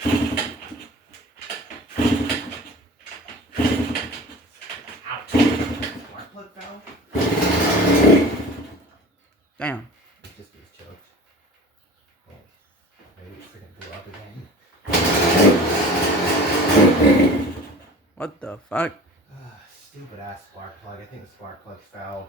Spark plug fell? Damn. It just gets choked. Well, maybe it's gonna blow up again. What the fuck? Stupid ass spark plug. I think the spark plug fell.